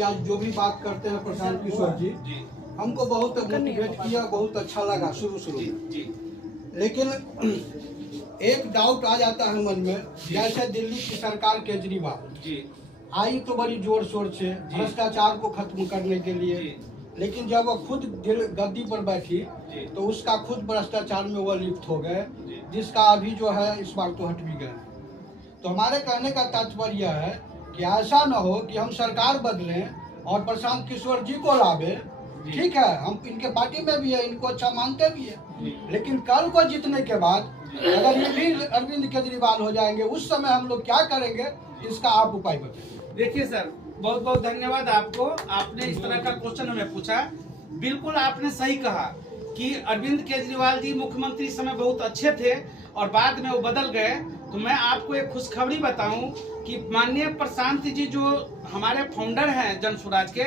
आज जो भी बात करते हैं प्रशांत किशोर जी, हमको बहुत मोटिवेट किया, बहुत अच्छा लगा शुरू में। लेकिन एक डाउट आ जाता है मन में, जैसे दिल्ली की सरकार केजरीवाल आई तो बड़ी जोर शोर से भ्रष्टाचार को खत्म करने के लिए, लेकिन जब वो खुद गद्दी पर बैठी तो उसका खुद भ्रष्टाचार में वो लिप्त हो गए, जिसका अभी जो है इस बार तो हट भी गए। तो हमारे कहने का तात्पर्य है कि ऐसा न हो कि हम सरकार बदलें और प्रशांत किशोर जी को लावे। ठीक है, हम इनके पार्टी में भी है, इनको अच्छा मानते भी है, लेकिन कल को जीतने के बाद अगर ये भी अरविंद केजरीवाल हो जाएंगे, उस समय हम लोग क्या करेंगे, इसका आप उपाय बताइए। देखिए सर, बहुत बहुत धन्यवाद आपको, आपने इस तरह का क्वेश्चन हमें पूछा। बिल्कुल आपने सही कहा कि अरविंद केजरीवाल जी मुख्यमंत्री समय बहुत अच्छे थे और बाद में वो बदल गए। तो मैं आपको एक खुशखबरी बताऊं कि माननीय प्रशांत जी जो हमारे फाउंडर हैं जन स्वराज के,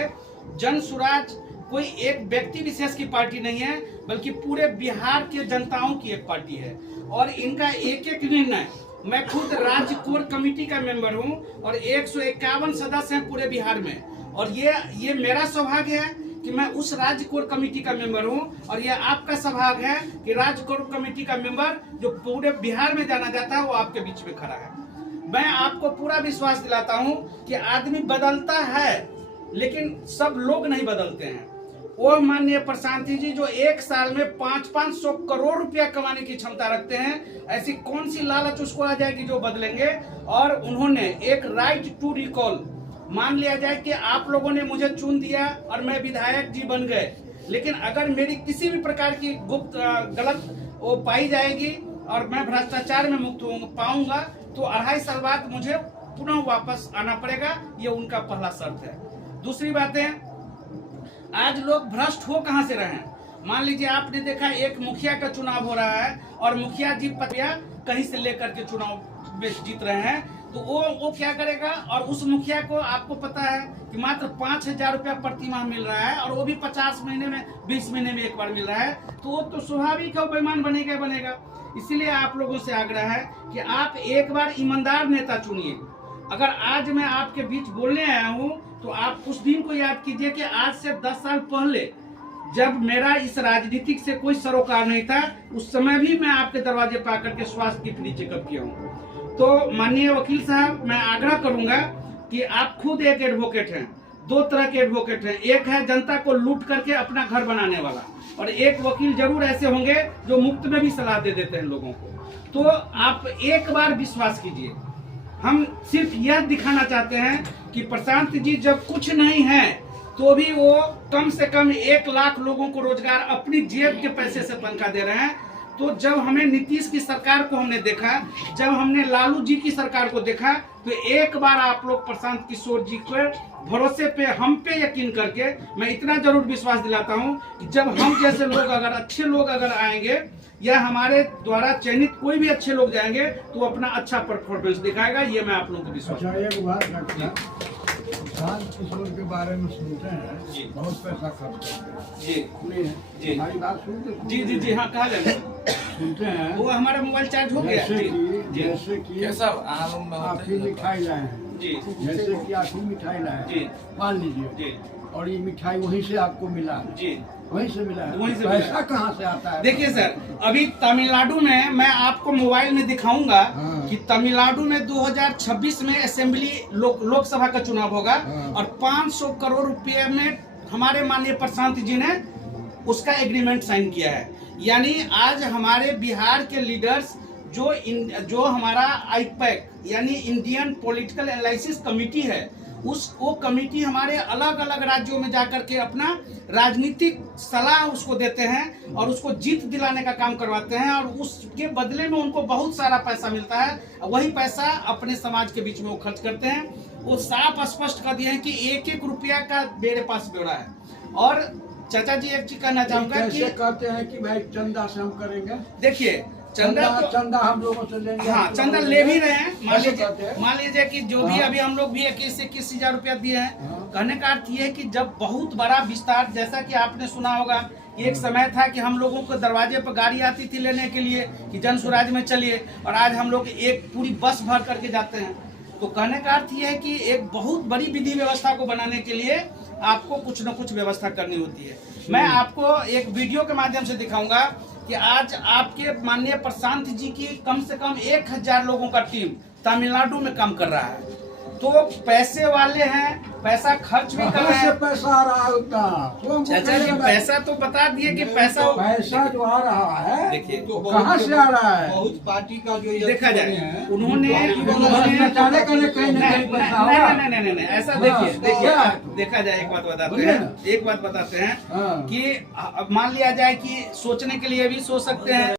जन स्वराज कोई एक व्यक्ति विशेष की पार्टी नहीं है, बल्कि पूरे बिहार के जनताओं की एक पार्टी है। और इनका एक एक निर्णय, मैं खुद राज्य कोर कमेटी का मेंबर हूं और 151 सदस्य हैं पूरे बिहार में, और ये मेरा सौभाग्य है कि मैं उस राज्य कोर कमेटी का मेंबर हूं, और ये आपका सौभाग्य है कि राज्य कोर कमेटी का मेंबर जो पूरे बिहार में जाना जाता है वो आपके बीच में खड़ा है। मैं आपको पूरा विश्वास दिलाता हूं कि आदमी बदलता है, लेकिन सब लोग नहीं बदलते हैं। वो माननीय प्रशांत जी जो एक साल में 500 करोड़ रुपया कमाने की क्षमता रखते हैं, ऐसी कौन सी लालच उसको आ जाएगी जो बदलेंगे। और उन्होंने एक राइट टू रिकॉल, मान लिया जाए कि आप लोगों ने मुझे चुन दिया और मैं विधायक जी बन गए, लेकिन अगर मेरी किसी भी प्रकार की गुप्त गलत वो पाई जाएगी और मैं भ्रष्टाचार में मुक्त पाऊंगा, तो 2.5 साल बाद मुझे पुनः वापस आना पड़ेगा। ये उनका पहला शर्त है। दूसरी बात है, आज लोग भ्रष्ट हो कहां से रहे हैं। मान लीजिए आपने देखा एक मुखिया का चुनाव हो रहा है और मुखिया जी पतिया कहीं से लेकर के चुनाव में जीत रहे हैं, तो वो क्या करेगा। और उस मुखिया को आपको पता है कि मात्र 5,000 रुपया प्रति माह मिल रहा है, और वो भी 50 महीने में 20 महीने में एक बार मिल रहा है, तो वो तो स्वाभाविक है बेईमान बनेगा। इसीलिए आप लोगों से आग्रह है कि आप एक बार ईमानदार नेता चुनिए। अगर आज मैं आपके बीच बोलने आया हूं तो आप उस दिन को याद कीजिए कि आज से 10 साल पहले जब मेरा इस राजनीतिक से कोई सरोकार नहीं था, उस समय भी मैं आपके दरवाजे पर आकर के स्वास्थ्य की फ्री चेकअप किया हूँ। तो माननीय वकील साहब, मैं आग्रह करूंगा कि आप खुद एक एडवोकेट हैं। 2 तरह के एडवोकेट हैं, एक है जनता को लूट करके अपना घर बनाने वाला, और एक वकील जरूर ऐसे होंगे जो मुफ्त में भी सलाह दे देते हैं लोगों को। तो आप एक बार विश्वास कीजिए। हम सिर्फ यह दिखाना चाहते हैं कि प्रशांत जी जब कुछ नहीं है तो भी वो कम से कम 1 लाख लोगों को रोजगार अपनी जेब के पैसे से तनख्वाह दे रहे हैं। तो जब हमें नीतीश की सरकार को हमने देखा, जब हमने लालू जी की सरकार को देखा, तो एक बार आप लोग प्रशांत किशोर जी के भरोसे पे, हम पे यकीन करके, मैं इतना जरूर विश्वास दिलाता हूं कि जब हम जैसे लोग, अगर अच्छे लोग अगर आएंगे या हमारे द्वारा चयनित कोई भी अच्छे लोग जाएंगे, तो अपना अच्छा परफॉर्मेंस दिखाएगा। ये मैं आप लोगों को विश्वास। एक बात प्रशांत किशोर के बारे में सुनते हैं, बहुत पैसा खर्च करते हैं जी, हमारी बात सुनते जी हाँ, कहा जाए सुनते हैं। वो हमारा मोबाइल चार्ज हो गया। जैसे कि आप ही मिठाई लाए हैं जी, जैसे कि आप ही मिठाई लाए हैं, मान लीजिए, और ये मिठाई वहीं से आपको मिला जी, वहीं से मिला है, पैसा कहाँ से आता है? देखिए सर, अभी तमिलनाडु में मैं आपको मोबाइल में दिखाऊंगा कि तमिलनाडु में 2026 में असेंबली लोकसभा का चुनाव होगा, और 500 करोड़ रुपए में हमारे माननीय प्रशांत जी ने उसका एग्रीमेंट साइन किया है। यानी आज हमारे बिहार के लीडर्स जो हमारा आईपैक यानी इंडियन पॉलिटिकल एनालिसिस कमेटी है, वो कमेटी हमारे अलग अलग राज्यों में जाकर के अपना राजनीतिक सलाह उसको देते हैं और उसको जीत दिलाने का काम करवाते हैं, और उसके बदले में उनको बहुत सारा पैसा मिलता है। वही पैसा अपने समाज के बीच में वो खर्च करते हैं। वो साफ स्पष्ट कर दिए हैं कि 1-1 रुपया का मेरे पास ब्यौरा है। और चाचा जी एक चीज कहना चाहूंगा कि कहते हैं कि भाई चंदा से हम करेंगे। देखिए, चंदा हम लोगों से लेंगे। हाँ, चंदा ले भी रहे हैं। मान लीजिए कि जो भी अभी हम लोग भी 21 हजार रुपया दिए हैं। कहने का अर्थ ये है कि जब बहुत बड़ा विस्तार, जैसा कि आपने सुना होगा, एक समय था कि हम लोगों को दरवाजे पर गाड़ी आती थी लेने के लिए कि जन स्वराज में चलिए, और आज हम लोग एक पूरी बस भर करके जाते हैं। तो कहने का अर्थ ये है कि एक बहुत बड़ी विधि व्यवस्था को बनाने के लिए आपको कुछ न कुछ व्यवस्था करनी होती है। मैं आपको एक वीडियो के माध्यम से दिखाऊंगा कि आज आपके माननीय प्रशांत जी की कम से कम 1000 लोगों का टीम तमिलनाडु में काम कर रहा है। तो पैसे वाले हैं, पैसा खर्च भी कर रहे हैं। पैसा आ रहा है उतना चाचा जी पैसा तो बता दिए कि पैसा जो आ रहा है देखिए तो कहाँ से आ रहा है? बहुत पार्टी का जो ये देखा जाए हैं, उन्होंने नचाने का नहीं कहीं ना कहीं पैसा होगा। नहीं ऐसा हाँ, देखिए देखिए हाँ। देखा जाए एक बात बताते बोलिए हैं, ना। एक बात बताते हैं हाँ। कि अब मान लिया जाए कि सोचने के लिए भी सोच सकते हैं